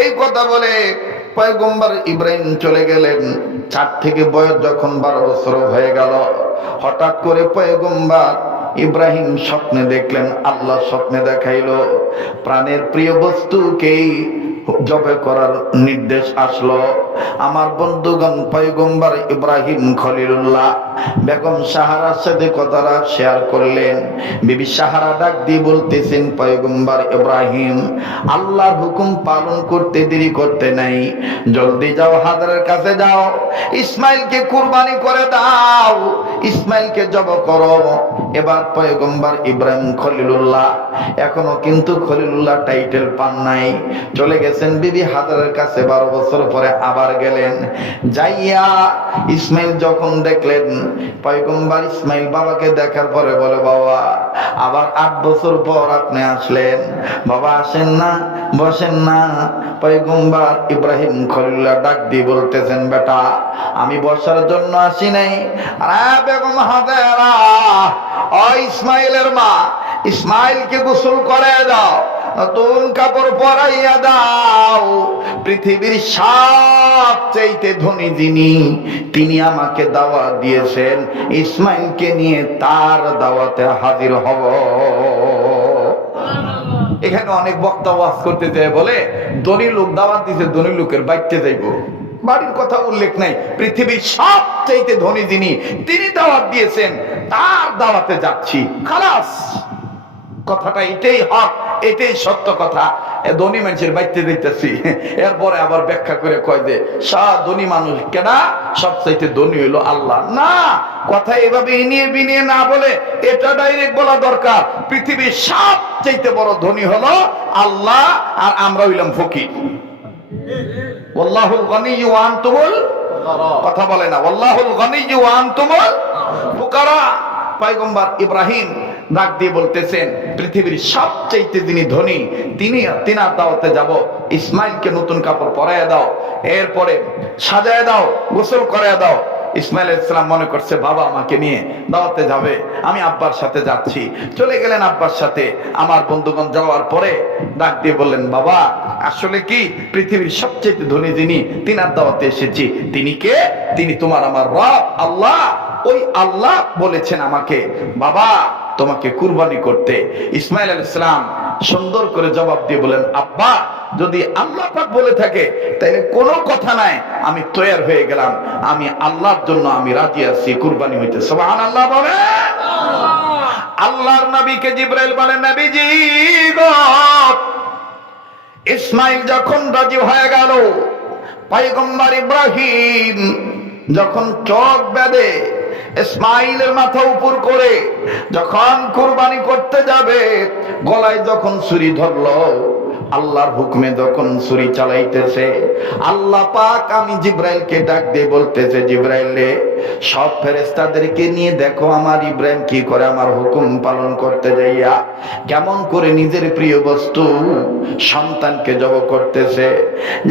এই কথা বলে পয়গম্বর ইব্রাহিম চলে গেলেন। চার থেকে বয়স যখন বারো বছর হয়ে গেল, হঠাৎ করে পয়গম্বর ইব্রাহিম স্বপ্নে দেখলেন, আল্লাহ স্বপ্নে দেখাইল, প্রাণের প্রিয় বস্তুকেই জবে করার নির্দেশ আসলো। আমার বন্ধুগণ পয়গম্বর ইব্রাহিম খলিলুল্লাহ বেগম সাহারার সাথে কথাটা শেয়ার করলেন, বিবি সাহারা ডাক দিয়ে বলতেছেন, পয়গম্বর ইব্রাহিম, আল্লাহর হুকুম পালন করতে দেরি করতে নাই। জলদি যাও, হাজারের কাছে যাও। ইসমাইলকে কুরবানি করে দাও। ইসমাইলকে জব করো। এবার পয়গম্বর ইব্রাহিম খলিলুল্লাহ। এখনও কিন্তু খলিলুল্লাহ টাইটেল পান নাই। চলে গেছেন বিবি হাজারের কাছে, বারো বছর পরে আবার গেলেন। যাইয়া ইসমাইল যখন দেখলেন, পয়গম্বর ইসমাইল বাবাকে দেখার পরে বলে, বাবা, আবার আট বছর পর আপনি আসলেন। বাবা, আসেন না, বসেন না। পয়গম্বর ইব্রাহিম খলিল্লাহ ডাক দিয়ে বলতেছেন, বেটা, আমি বসার জন্য আসি নাই। আরে বেগম হাজারা ও ইসমাইলের মা, ইসমাইলকে গোসল করে দাও, নতুন কাপড় পরাইয়া দাও। পৃথিবীর সব চাইতে ধনী যিনি, তিনি আমাকে দাওয়াত দিয়েছেন। ইসমাইলকে নিয়ে তার দাওয়াতে হাজির হব। এখানে অনেক বক্তা ওয়াজ করতে যায়, বলে, ধনী লোক দাওয়াত দিছে, ধনী লোকের বাইতে যাইব। বাড়ির কথা উল্লেখ নাই। পৃথিবীর সব চাইতে ধনী যিনি, তিনি দাওয়াত দিয়েছেন, তার দাওয়াতে যাচ্ছি। খালাস! কথাটা এটাই হক, এটাই সত্য কথা। ধনী মানুষের বাইতে দিতেছি এরপরে আবার ব্যাখ্যা করে কয় যে সব ধনী মানুষ কেনা সব চাইতে ধনী হইল আল্লাহ। না, কথা এভাবে ইনিয়ে বিনিয়ে না বলে এটা ডাইরেক্ট বলা দরকার। পৃথিবীর সব চাইতে বড় ধনী হলো আল্লাহ, আর আমরা হইলাম ফকির। ওয়াল্লাহুল গনিয়্যু ওয়া আনতুমুল কথা বলে না। ওয়াল্লাহুল গনিয়্যু ওয়া আনতুমুল ইব্রাহিম ডাক দিয়ে বলতেছেন, পৃথিবীর সবচাইতে যিনি ধনী, তিনি তিনার দাওয়াতে যাব। ইসমাইলকে নতুন কাপড় পরাইয়া দাও। এরপরে সাজায় দাও, গোসল করায় দাও। ইসমাইল ইসলাম মনে করছে, বাবা আমাকে নিয়ে দাওয়াতে যাবে। আমি আব্বার সাথে যাচ্ছি। চলে গেলেন আব্বার সাথে। আমার বন্ধুগণ যাওয়ার পরে ডাক দিয়ে বললেন, বাবা আসলে কি? পৃথিবীর সবচেয়ে ধনী যিনি তিনার দাওয়াতে এসেছি। তিনি কে? তিনি তোমার আমার রব আল্লাহ। ওই আল্লাহ বলেছেন আমাকে বাবা তোমাকে কুরবানি করতে। ইসমাইল আল ইসলাম সুন্দর করে জবাব দিয়ে বলেন আব্বা যদি আল্লাহ পাক বলে থাকে তাহলে কোনো কথা নাই। আমি তৈয়ার হয়ে গেলাম। আমি আল্লাহর জন্য আমি রাজি আছি কুরবানি হইতে। সুবহান আল্লাহ। বলে আল্লাহর নবীকে জিব্রাইল বলে নবীজি গো ইসমাইল যখন রাজি হয়ে গেল, পয়গম্বর ইব্রাহিম যখন চোখ বেঁধে ইসমাইলের মাথা উপর করে যখন কুরবানি করতে যাবে, গলায় যখন ছুরি ধরলো, আল্লাহর হুকমে যখন ছুরি চালাইতেছে, আল্লাহ পাক আমি জিব্রাইলকে ডাক দিয়ে বলতেছে, জিব্রাইল রে সব ফেরেস্তাদেরকে নিয়ে দেখো আমার ইব্রাহিম কি করে আমার হুকুম পালন করতে যাইয়া কেমন করে নিজের প্রিয় বস্তু সন্তানকে জব করতেছে।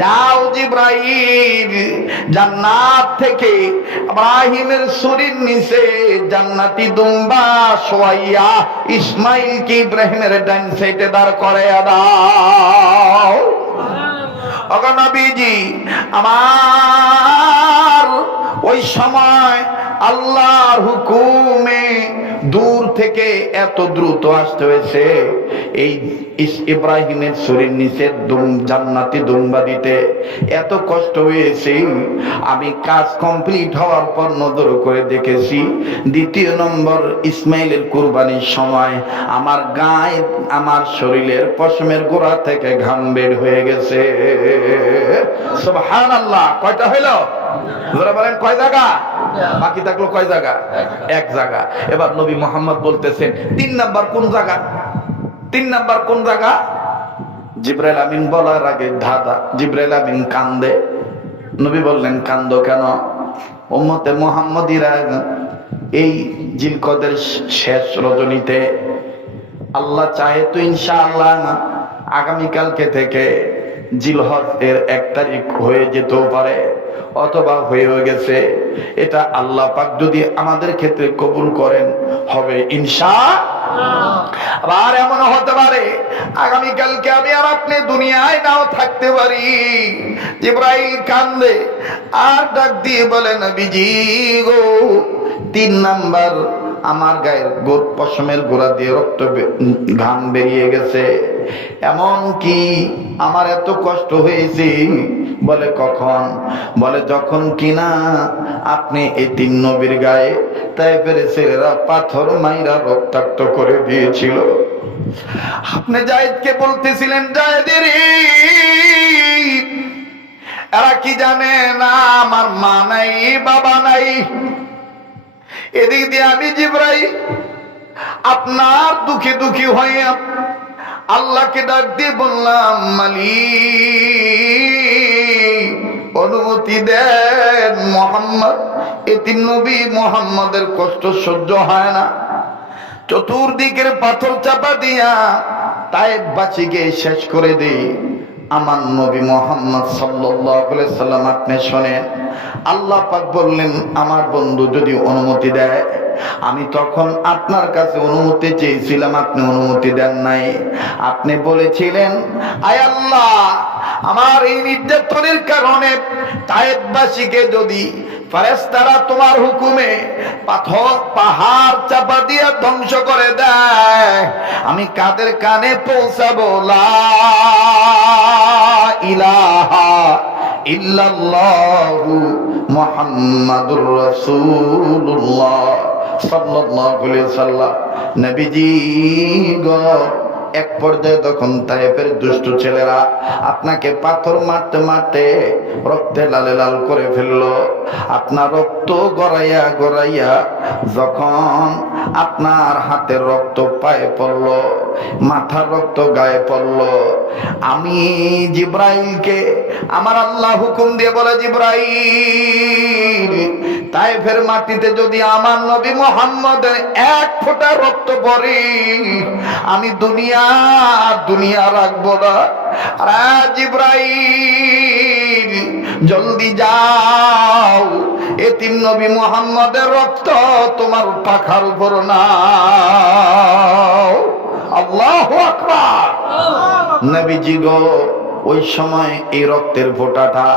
যাও জিব্রাইল, জান্নাত থেকে ইব্রাহিমের শরীর নিচে জান্নাতি দুম্বা শোয়াইয়া ইসমাইল কি ইব্রাহিমের ডান সাইডে দাঁড় করাইয়া দাও। অগনবীজি আমার ওই সময় আল্লাহর হুকুমে দূর থেকে এত দ্রুত আসতে হয়েছে। এই ইব্রাহিমের শরীর নিচে জান্নাতি দুম্বা দিতে এত কষ্ট হয়েছে। আমি কাজ কমপ্লিট হওয়ার পর নজর করে দেখেছি, দ্বিতীয় নম্বর ইসমাইলের কুরবানির সময় আমার গায়ে, আমার শরীরের পশমের গোড়া থেকে ঘাম বের হয়ে গেছে। সুবহান আল্লাহ কয়টা হইল? যারা বলেন কয় জায়গা? বাকি থাকল কয় জায়গা? এক জায়গা। এবার নবী মোহাম্মদ বলতেছেন তিন নাম্বার কোন জায়গা? তিন নাম্বার কোন জায়গা? জিব্রাইল আমিন বলার আগে ধাঁধা। জিব্রাইল আমিন কান্দে। নবী বললেন কান্দ কেন? উম্মতে মোহাম্মদীরা এই জিলকদের শেষ রজনীতে আল্লাহ চাহে তো ইনশাআল্লাহ আগামীকালকে থেকে জিলহজ এর এক তারিখ হয়ে যেতেও পারে অথবা হয়েও গেছে। এটা আল্লাহ পাক যদি আমাদের ক্ষেত্রে কবুল করেন, হবে ইনশা আবার এমন হতে পারে, আগামীকালকে আমি আর আপনি দুনিয়ায় নাও থাকতে পারি। জিব্রাইল কান্দে, আর ডাক দিয়ে বলে বিজি গো, তিন নাম্বার আমার গায়ের গোর পশমের গোড়া দিয়ে রক্ত ঘাম বেরিয়ে গেছে। এমন কি আমার এত কষ্ট হয়েছে, বলে কখন? বলে যখন কিনা আপনি এই তিন নবীর গায়ে তাই পেরে ছেলেরা পাথর মাইরা রক্তাক্ত করে দিয়েছিল। আপনি জায়েদকে বলতেছিলেন জায়েদের এরা কি জানে না, আমার মা নাই, বাবা নাই? এদিক দিয়ে আমি জিব্রাইল। আপনার দুঃখে দুঃখী হইয়া আল্লাহকে ডাক দিয়ে বললাম, মালিক, অনুমতি দেন মোহাম্মদ। এতিম নবী মোহাম্মদের কষ্ট সহ্য হয় না। চতুর্দিকের পাথর চাপা দিয়া তাই বাঁচিকে শেষ করে দেই। আমার নবী মোহাম্মদ সাল্লাম, আপনি শোনেন, আল্লাহ পাক বললেন, আমার বন্ধু যদি অনুমতি দেয়, আমি তখন আপনার কাছে অনুমতি চেয়েছিলাম, আপনি অনুমতি দেন নাই। আপনি বলেছিলেন, আয় আল্লাহ, আমার এই নির্যাতনের কারণে তায়েববাসীকে যদি ফেরেশতারা তোমার হুকুমে পাথর, পাহাড় চাপা দিয়ে ধ্বংস করে দেয়, আমি কাদের কানে পৌঁছাবো? লা ইলাহা ইল্লাল্লাহু মুহাম্মাদুর রাসূলুল্লাহ সাল্লাল্লাহু আলাইহি সাল্লাম নবীজি গো, এক পর্যায়ে তখন তাইফের দুষ্ট ছেলেরা আপনাকে পাথর মারতে মারতে রক্তে লালে লাল করে ফেলল, আপনার রক্ত গড়াইয়া গড়াইয়া যখন আপনার হাতের রক্ত পায়ে পড়ল মাথার রক্ত গায়ে পড়ল। আমি জিব্রাইলকে, আমার আল্লাহ হুকুম দিয়ে বলে, জিব্রাইল, তাইফের মাটিতে যদি আমার নবী মোহাম্মদের এক ফোঁটা রক্ত পড়ে, আমি দুনিয়া দুনিয়া রাখব না। আর জিব্রাইল, জলদি যাও, এতিম নবী মোহাম্মদের রক্ত তোমার পাখার উপর না আল্লাহ আকবার। নবীজি গো ওই সময় এই রক্তের ফোঁটাটা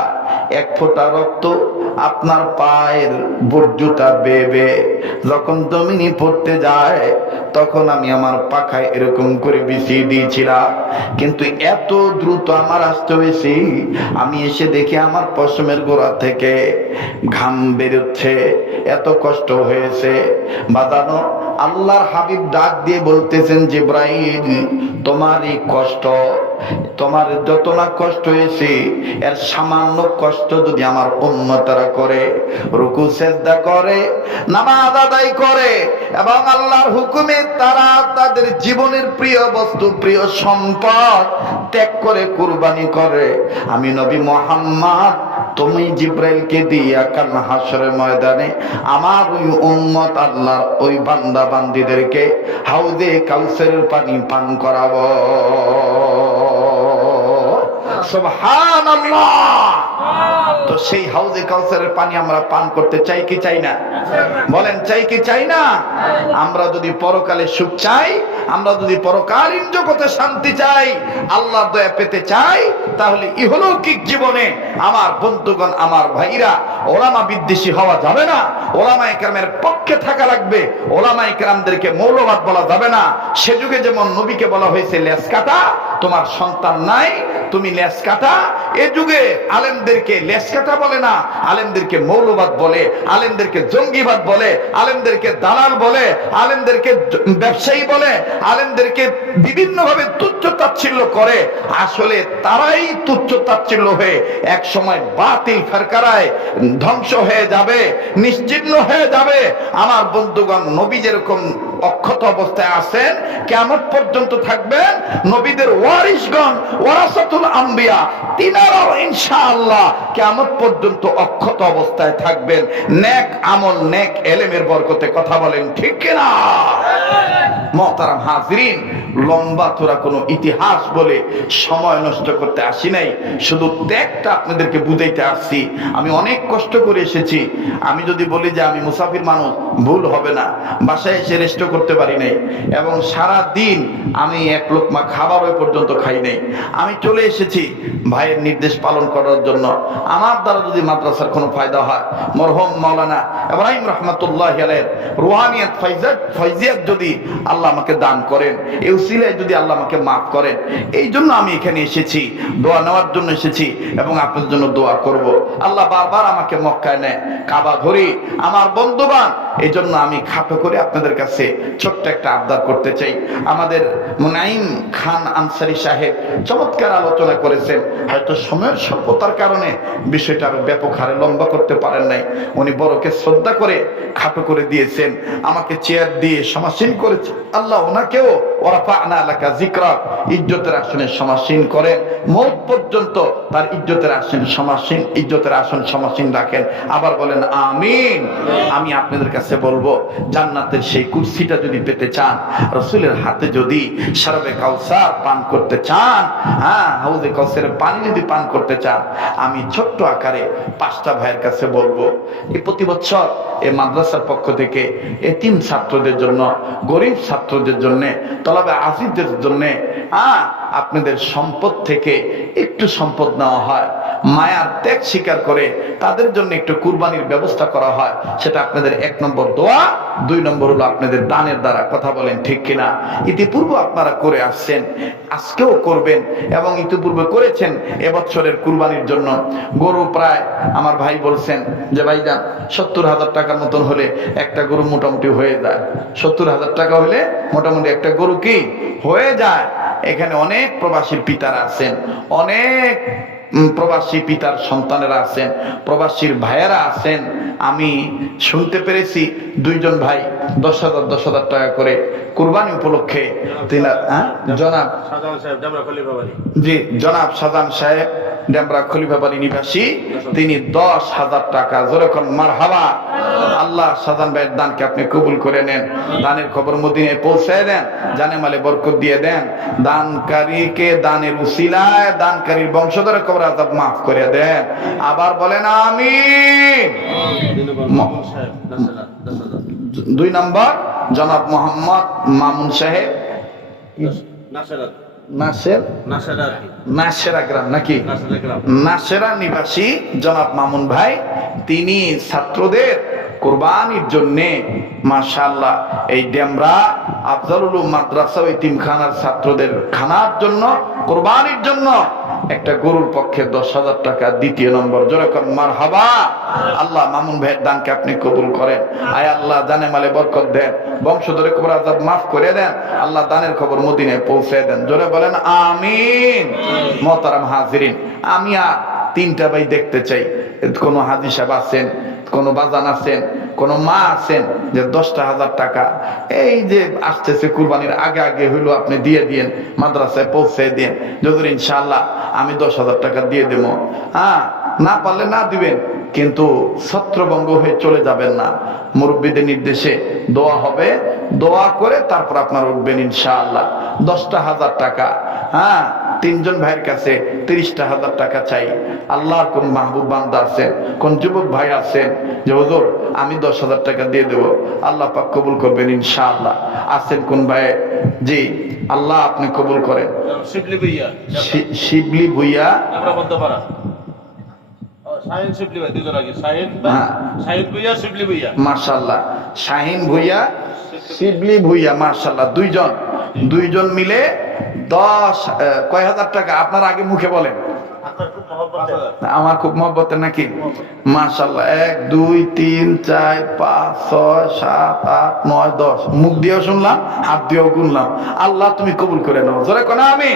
এক ফোঁটা রক্ত আপনার পায়ের বর্জুটা বেবে। যখন জমিনি পড়তে যায় তখন আমি আমার পাখায় এরকম করে বিছিয়ে দিয়েছিলাম। কিন্তু এত দ্রুত আমার আসতে হয়েছে আমি এসে দেখি আমার পশমের গোড়া থেকে ঘাম বেরোচ্ছে এত কষ্ট হয়েছে। বাদানো আল্লাহর হাবিব ডাক দিয়ে বলতেছেন, জিব্রাইল, তোমার এই কষ্ট, তোমার যত না কষ্ট হয়েছে, এর সামান্য কষ্ট যদি আমার উন্মতরা করে, রুকু, সেজদা করে, নামাজ আদায় করে, এবং আল্লাহর হুকুমে তারা তাদের জীবনের প্রিয় বস্তু, প্রিয় সম্পদ ত্যাগ করে কুরবানি করে, আমি নবী মোহাম্মদ তুমি জিব্রাইলকে দিয়া কাল হাসরের ময়দানে? আমার ওই উম্মত আল্লাহর ওই বান্দা বান্দিদেরকে হাউদে কাউসারের পানি পান করাবো। তো সেই হাউজে কাউসারের পানি আমরা পান করতে চাই কি চাই না? বলেন, চাই কি চাই না? আমরা যদি পরকালে সুখ চাই, আমরা যদি পরকালীন জগতে শান্তি চাই, আল্লাহর দয়া পেতে চাই, তাহলে ইহলৌকিক জীবনে আমার বন্ধুগণ, আমার ভাইরা, ওলামা বিদ্বেষী হওয়া যাবে না ওলামা একরামের পক্ষে থাকা লাগবে ওলামা একরামদেরকে মৌলবাদ বলা যাবে না। সে যুগে যেমন নবীকে বলা হয়েছে লেস কাটা তোমার সন্তান নাই, তুমি লেস কাটা। এ যুগে আলেমদেরকে লেস কাটা বলে না, আলেমদেরকে মৌলবাদ বলে, আলেমদেরকে জঙ্গিবাদ বলে, আলেমদেরকে দালাল বলে, আলেমদেরকে ব্যবসায়ী বলে, আলেমদেরকে বিভিন্ন ভাবে তুচ্ছ তাচ্ছিল্য করে। আসলে তারাই তুচ্ছ তাচ্ছিল্য হয়ে এক সময় বাতিল ফেরকারায় ধ্বংস হয়ে যাবে নিশ্চিহ্ন হয়ে যাবে। আমার বন্ধুগণ, নবী যেরকম অক্ষত অবস্থায় আছেন কেমন পর্যন্ত থাকবেন নবীদের ওয়ারিসগণ ওয়ারাসাতুল আম্বিয়া, তিনারাও ইনশাআল্লাহ কেমন পর্যন্ত অক্ষত অবস্থায় থাকবেন। নেক আমল, নেক এলেমের বরকতে কথা বলেন, ঠিক কিনা? মহতারাম হাজরিন, লম্বা তোরা কোনো ইতিহাস বলে সময় নষ্ট করতে আসি নাই, শুধু ত্যাগটা আপনাদেরকে বুঝাইতে আসছি। আমি অনেক কষ্ট করে এসেছি। আমি যদি বলি যে আমি মুসাফির মানুষ ভুল হবে না। বাসায় এসে রেস্ট করতে পারি নাই। এবং সারা দিন আমি এক লোকমা খাবার ওই পর্যন্ত খাই নাই। আমি চলে এসেছি ভাইয়ের নির্দেশ পালন করার জন্য। আমার দ্বারা যদি মাদ্রাসার কোনো ফায়দা হয়, মরহম মৌলানা ইব্রাহিম রহমতুল্লাহ আলের রুহানিয়াত ফাইজাত ফয়জিয়াত যদি আল্লাহ আমাকে দান করেন, এই উসিলায় যদি আল্লাহ আমাকে মাফ করেন, এই জন্য আমি এখানে এসেছি, দোয়া নেওয়ার জন্য এসেছি এবং আপনাদের জন্য দোয়া করব। আল্লাহ বারবার আমাকে মক্কায় নেয়। কাবা ধরি। আমার বন্ধুবান এই জন্য আমি খাটো করে আপনাদের কাছে ছোট্ট একটা আবদার করতে চাই। আমাদের মুনাইম খান আনসারি সাহেব চমৎকার আলোচনা করেছেন। হয়তো সময়ের স্বল্পতার কারণে বিষয়টা আরও ব্যাপক হারে লম্বা করতে পারেন নাই। উনি বড়কে শ্রদ্ধা করে খাটো করে দিয়েছেন। আমাকে চেয়ার দিয়ে সমাসীন করেছে। আল্লাহ ওনাকেও ওরাফা আনা এলাকা জিকরা ইজ্জতের আসনে সমাসীন করেন। মৌত পর্যন্ত তার ইজ্জতের আসন সমাসীন, ইজ্জতের আসন সমাসীন রাখেন। আবার বলেন, আমিন। আমি আপনাদের কাছে বলব, জান্নাতের সেই কুর্সিটা যদি পেতে চান, রসুলের হাতে যদি সারবে কাউসার পান করতে চান হ্যাঁ হাউজে কাউসারের পানি যদি পান করতে চান, আমি ছোট্ট আকারে পাঁচটা ভাইয়ের কাছে বলব এই প্রতি বছর এই মাদ্রাসার পক্ষ থেকে এতিম ছাত্রদের জন্য, গরিব ছাত্রদের জন্য, তলাবে আজিদের জন্য হ্যাঁ আপনাদের সম্পদ থেকে একটু সম্পদ নেওয়া হয়। মায়ার ত্যাগ স্বীকার করে তাদের জন্য একটু কুরবানির ব্যবস্থা করা হয়। সেটা আপনাদের এক নম্বর দোয়া, দুই নম্বর হলো আপনাদের দানের দ্বারা। কথা বলেন ঠিক কিনা? ইতিপূর্বে আপনারা করে আসছেন, আজকেও করবেন এবং ইতিপূর্বে করেছেন এবছরের কুরবানির জন্য। গরু প্রায়, আমার ভাই বলছেন যে ভাইজান সত্তর হাজার টাকার মতন হলে একটা গরু মোটামুটি হয়ে যায়। সত্তর হাজার টাকা হলে মোটামুটি একটা গরু কি? হয়ে যায়। এখানে অনেক প্রবাসীর পিতারা আছেন অনেক প্রবাসী পিতার সন্তানেরা আছেন প্রবাসীর ভাইয়েরা আছেন। আমি শুনতে পেরেছি দুইজন ভাই দশ হাজার দশ হাজার টাকা করে কুরবানি উপলক্ষে হ্যাঁ? জনাব সাজান সাহেব ডাবরা জি জনাব সাজান সাহেব। তিনি দশ হাজার টাকা। আল্লাহ দানকে আপনি কবুল করে নেন। দানের খবর পৌঁছায় দেন, জানে মালে বরকত দিয়ে দেন। দানকারীকে দানের দানকারীর বংশধরের খবর আজাব মাফ করে দেন। আবার বলেন আমি দুই নম্বর, জনাব মোহাম্মদ মামুন সাহেব। নাসের? নাসেরা গ্রাম নাকি? নাসেরা নিবাসী জনাব মামুন ভাই তিনি ছাত্রদের কোরবানির জন্যে মাশাআল্লাহ এই ডেমরা আফজালুল মাদ্রাসা ওই ইতিমখানার ছাত্রদের খানার জন্য, কোরবানির জন্য একটা গরুর পক্ষে দশ হাজার টাকা, দ্বিতীয় নম্বর যেরকম মার হাবা আল্লাহ মামুন ভাইয়ের দানকে আপনি কবুল করেন। আয় আল্লাহ দানে মালে বরকত দেন। বংশধরে খবর আজাব মাফ করে দেন। আল্লাহ দানের খবর মদিনে পৌঁছে দেন। জোরে বলেন, আমিন। মহতারাম হাজিরিন। আমি আর তিনটা ভাই দেখতে চাই। কোনো হাজি সাহেব আছেন, কোনো বাজান আছেন কোন মা আছেন যে দশটা হাজার টাকা, এই যে আসতেছে কুরবানির আগে আগে হইল আপনি দিয়ে দিন মাদ্রাসায় পৌঁছে দিন যদি ইনশাল্লাহ আমি দশ হাজার টাকা দিয়ে দেবো। হ্যাঁ না পারলে না দিবেন, কিন্তু ছত্রভঙ্গ হয়ে চলে যাবেন না। মুরব্বীদের নির্দেশে দোয়া হবে, দোয়া করে তারপর আপনার উঠবেন ইনশাআল্লাহ। দশটা হাজার টাকা হ্যাঁ তিনজন ভাইয়ের কাছে তিরিশটা হাজার টাকা চাই। আল্লাহর কোন মাহবুব বান্দা আছেন কোন যুবক ভাই আছেন যে হুজুর আমি দশ হাজার টাকা দিয়ে দেবো। আল্লাহ পাক কবুল করবেন ইনশাআল্লাহ। আছেন কোন ভাই জি আল্লাহ আপনি কবুল করেন। শিবলি ভুইয়া। শিবলি ভুইয়া। ভাই হ্যাঁ। মার্শাল্লাহ শাহিন ভুইয়া শিবলি ভুইয়া মার্শাল্লাহ দুইজন। দুইজন মিলে দশ কয় হাজার টাকা? আপনার আগে মুখে বলেন। আমার খুব মহব্বত নাকি? মার্শাল্লাহ এক, দুই, তিন, চার, পাঁচ, ছয়, সাত, আট, নয়, দশ। মুখ দিয়েও শুনলাম, হাত দিয়েও গুনলাম। আল্লাহ তুমি কবুল করে নাও। জোরে কোনা আমি